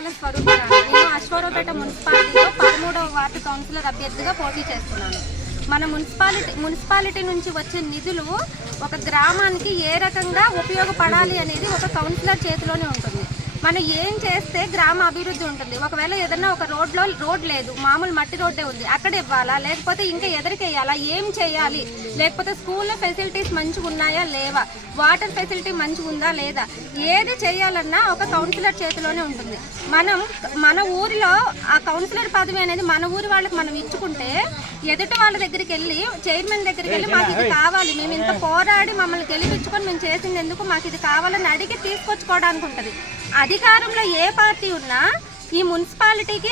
ఆకుల స్వరూపరాణి. నేను అశ్వారావుపేట మున్సిపాలిటీలో 13వ ward councillor అభ్యర్థిగా పోటీ చేస్తున్నాను. మన మున్సిపాలిటీ నుంచి వచ్చే నిధులు ఒక గ్రామానికి ఏ రకంగా ఉపయోగపడాలి అనేది ఒక కౌన్సిలర్ చేతిలోనే ఉంటుంది. మనం ఏం చేస్తే గ్రామ అభివృద్ధి ఉంటుంది. ఒకవేళ ఏదన్నా ఒక రోడ్ లేదు, మామూలు మట్టి రోడ్డే ఉంది, అక్కడ ఇవ్వాలా, లేకపోతే ఇంకా ఎదరికేయాలా, ఏం చేయాలి, లేకపోతే స్కూల్లో ఫెసిలిటీస్ మంచిగా ఉన్నాయా లేవా, వాటర్ ఫెసిలిటీ మంచిగా ఉందా లేదా, ఏది చేయాలన్నా ఒక కౌన్సిలర్ చేతిలోనే ఉంటుంది. మన ఊరిలో ఆ కౌన్సిలర్ పదవి అనేది మన ఊరి వాళ్ళకి మనం ఇచ్చుకుంటే ఎదుటి వాళ్ళ దగ్గరికి వెళ్ళి, చైర్మన్ దగ్గరికి వెళ్ళి మాకు ఇది కావాలి, మేము ఇంత పోరాడి మమ్మల్ని గెలిపించుకొని మేము చేసింది ఎందుకు, మాకు ఇది కావాలని అడిగి తీసుకొచ్చుకోవడానికి ఉంటుంది. అధికారంలో ఏ పార్టీ ఉన్నా ఈ మున్సిపాలిటీకి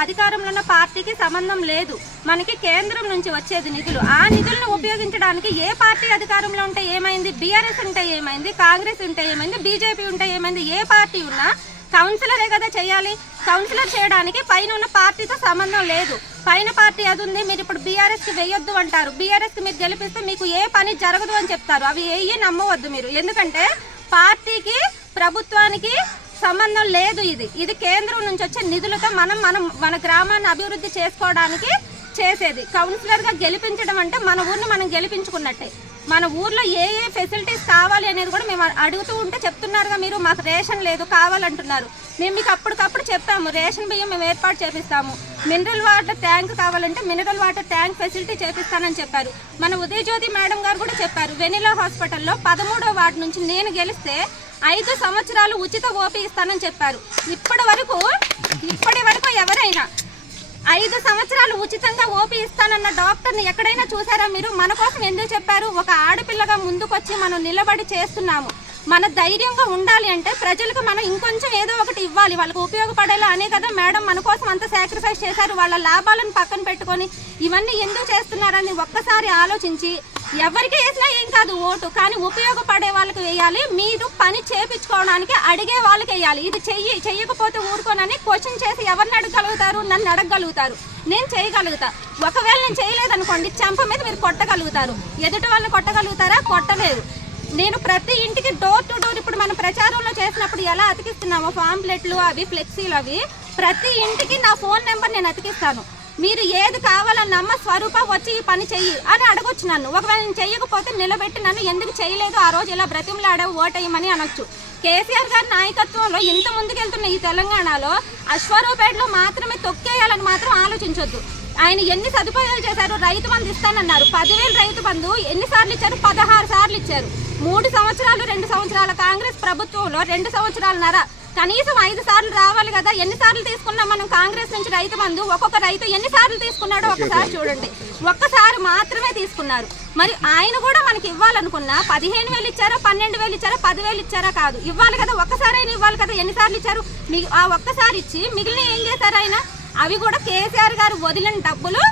అధికారంలో ఉన్న పార్టీకి సంబంధం లేదు. మనకి కేంద్రం నుంచి వచ్చేది నిధులు. ఆ నిధులను ఉపయోగించడానికి ఏ పార్టీ అధికారంలో ఉంటే ఏమైంది, బీఆర్ఎస్ ఉంటే ఏమైంది, కాంగ్రెస్ ఉంటే ఏమైంది, బీజేపీ ఉంటే ఏమైంది, ఏ పార్టీ ఉన్నా కౌన్సిలరే కదా చేయాలి. కౌన్సిలర్ చేయడానికి పైన ఉన్న పార్టీతో సంబంధం లేదు. పైన పార్టీ అది ఉంది, మీరు ఇప్పుడు బీఆర్ఎస్కి వేయొద్దు అంటారు, బీఆర్ఎస్కి మీరు గెలిపిస్తే మీకు ఏ పని జరగదు అని చెప్తారు. అవి ఏవి నమ్మవద్దు మీరు. ఎందుకంటే పార్టీకి ప్రభుత్వానికి సంబంధం లేదు. ఇది కేంద్రం నుంచి వచ్చే నిధులతో మన గ్రామాన్ని అభివృద్ధి చేసుకోవడానికి చేసేది. కౌన్సిలర్గా గెలిపించడం అంటే మన ఊరిని మనం గెలిపించుకున్నట్టే. మన ఊర్లో ఏ ఫెసిలిటీస్ కావాలి అనేది కూడా మేము అడుగుతూ ఉంటే చెప్తున్నారుగా మీరు, మాకు రేషన్ లేదు కావాలంటున్నారు. మేము మీకు అప్పటికప్పుడు చెప్పాము, రేషన్ బియ్యం మేము ఏర్పాటు చేపిస్తాము, మినరల్ వాటర్ ట్యాంక్ కావాలంటే మినరల్ వాటర్ ట్యాంక్ ఫెసిలిటీ చేపిస్తానని చెప్పారు. మన ఉదయజ్యోతి మేడం గారు కూడా చెప్పారు. వెనిలా హాస్పిటల్లో 13వ వార్డు నుంచి నేను గెలిస్తే 5 సంవత్సరాలు ఉచిత ఓపీ ఇస్తానని చెప్పారు. ఇప్పటి వరకు ఎవరైనా 5 సంవత్సరాలు ఉచితంగా ఓపీ ఇస్తానన్న డాక్టర్ని ఎక్కడైనా చూసారా మీరు? మన కోసం ఎందుకు చెప్పారు? ఒక ఆడపిల్లగా ముందుకొచ్చి మనం నిలబడి చేస్తున్నాము. మన ధైర్యంగా ఉండాలి అంటే ప్రజలకు మనం ఇంకొంచెం ఏదో ఒకటి ఇవ్వాలి, వాళ్ళకి ఉపయోగపడేలా అనే కదా మేడం మన కోసం అంత సాక్రిఫైస్ చేశారు. వాళ్ళ లాభాలను పక్కన పెట్టుకొని ఇవన్నీ ఎందుకు చేస్తున్నారని ఒక్కసారి ఆలోచించి, ఎవరికి వేసినా ఏం కాదు ఓటు, కానీ ఉపయోగపడే వాళ్ళకి వేయాలి. మీరు పని చేపించుకోవడానికి అడిగే వాళ్ళకి వేయాలి. ఇది చెయ్యకపోతే ఊరుకోనని క్వశ్చన్ చేసి ఎవరిని అడగగలుగుతారు? నన్ను అడగగలుగుతారు, నేను చేయగలుగుతా. ఒకవేళ నేను చేయలేదనుకోండి, చెంప మీద మీరు కొట్టగలుగుతారు. ఎదుటి వాళ్ళని కొట్టగలుగుతారా? కొట్టలేరు. నేను ప్రతి ఇంటికి డోర్ టు డోర్, ఇప్పుడు మనం ప్రచారంలో చేసినప్పుడు ఎలా అతికిస్తున్నామో పాంప్లెట్లు అవి ఫ్లెక్సీలు అవి, ప్రతి ఇంటికి నా ఫోన్ నెంబర్ నేను అతికిస్తాను. మీరు ఏది కావాలన్నమ్మ స్వరూప వచ్చి ఈ పని చెయ్యి అని అడగొచ్చు నన్ను. ఒకవేళ నేను చెయ్యకపోతే నిలబెట్టి నన్ను ఎందుకు చేయలేదు ఆ రోజు ఇలా బ్రతిమలాడావు ఓటేయమని అనొచ్చు. కేసీఆర్ గారి నాయకత్వంలో ఇంత ముందుకెళ్తున్న ఈ తెలంగాణలో అశ్వారావుపేటలో మాత్రమే తొక్కేయాలని మాత్రం ఆలోచించొద్దు. ఆయన ఎన్ని సదుపాయాలు చేశారు? రైతు బంధు ఇస్తానన్నారు, 10,000 రైతు బంధు ఎన్నిసార్లు ఇచ్చారు? 16 సార్లు ఇచ్చారు. 3 సంవత్సరాలు 2 సంవత్సరాల కాంగ్రెస్ ప్రభుత్వంలో 2 సంవత్సరాలన్నర కనీసం 5 సార్లు రావాలి కదా. ఎన్నిసార్లు తీసుకున్నాం మనం కాంగ్రెస్ నుంచి రైతు బంధు? ఒక్కొక్క రైతు ఎన్నిసార్లు తీసుకున్నాడో ఒకసారి చూడండి. ఒక్కసారి మాత్రమే తీసుకున్నారు. మరి ఆయన కూడా మనకి ఇవ్వాలనుకున్నా 15,000 ఇచ్చారా, 12,000 ఇచ్చారా, 10,000 ఇచ్చారా? కాదు, ఇవ్వాలి కదా. ఒక్కసారి అయినా ఇవ్వాలి కదా. ఎన్నిసార్లు ఇచ్చారు? ఆ ఒక్కసారి ఇచ్చి మిగిలిన ఏం చేశారు ఆయన? అవి కూడా కేసీఆర్ గారు వదిలిన డబ్బులు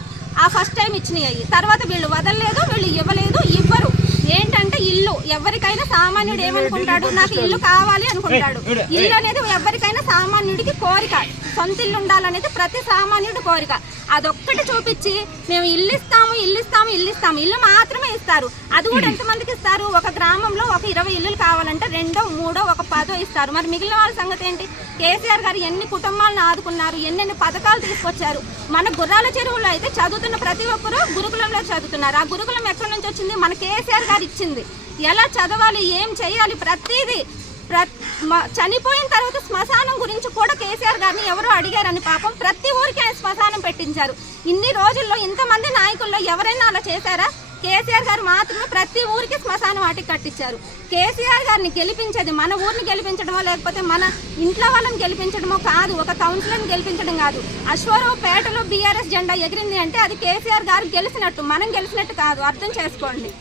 ఆ ఫస్ట్ టైం ఇచ్చినాయి. తర్వాత వీళ్ళు వదలలేదు, వీళ్ళు ఇవ్వలేదు, ఇవ్వరు. ఏంటంటే ఇల్లు ఎవరికైనా సామాన్యుడు ఏమనుకుంటాడు? నాకు ఇల్లు కావాలి అనుకుంటాడు. ఇల్లు అనేది ఎవరికైనా సామాన్యుడికి కోరిక. సొంత ఇల్లు ఉండాలనేది ప్రతి సామాన్యుడి కోరిక. అదొక్కటి చూపించి మేము ఇల్లు ఇస్తాము ఇల్లు మాత్రమే ఇస్తారు. అది కూడా ఎంతమందికి ఇస్తారు? ఒక గ్రామంలో ఒక 20 ఇల్లులు కావాలంటే 2, 3, ఒక 10 ఇస్తారు. మరి మిగిలిన వాళ్ళ సంగతి ఏంటి? కేసీఆర్ గారు ఎన్ని కుటుంబాలను ఆదుకున్నారు, ఎన్నెన్ని పథకాలు తీసుకొచ్చారు. మన గుర్రాల చెరువులో అయితే చదువుతున్న ప్రతి ఒక్కరూ గురుకులంలో చదువుతున్నారు. ఆ గురుకులం ఎక్కడి నుంచి వచ్చింది? మన కేసీఆర్ గారు ఇచ్చింది. ఎలా చదవాలి, ఏం చేయాలి, ప్రతిదీ. చనిపోయిన తర్వాత శ్మశానం గురించి కూడా కేసీఆర్ గారిని ఎవరో అడిగారని పాపం ప్రతి ఊరికి ఆయన శ్మశానం పెట్టించారు. ఇన్ని రోజుల్లో ఇంతమంది నాయకుల్లో ఎవరైనా అలా చేశారా? కేసీఆర్ గారు మాత్రమే ప్రతి ఊరికి శ్మశానం వాటికి కట్టించారు. కేసీఆర్ గారిని గెలిపించేది మన ఊరిని గెలిపించడమో లేకపోతే మన ఇంట్లో వాళ్ళని గెలిపించడమో కాదు, ఒక కౌన్సిలర్ని గెలిపించడం కాదు. అశ్వారావుపేటలో బీఆర్ఎస్ జెండా ఎగిరింది అంటే అది కేసీఆర్ గారు గెలిచినట్టు, మనం గెలిచినట్టు కాదు. అర్థం చేసుకోండి.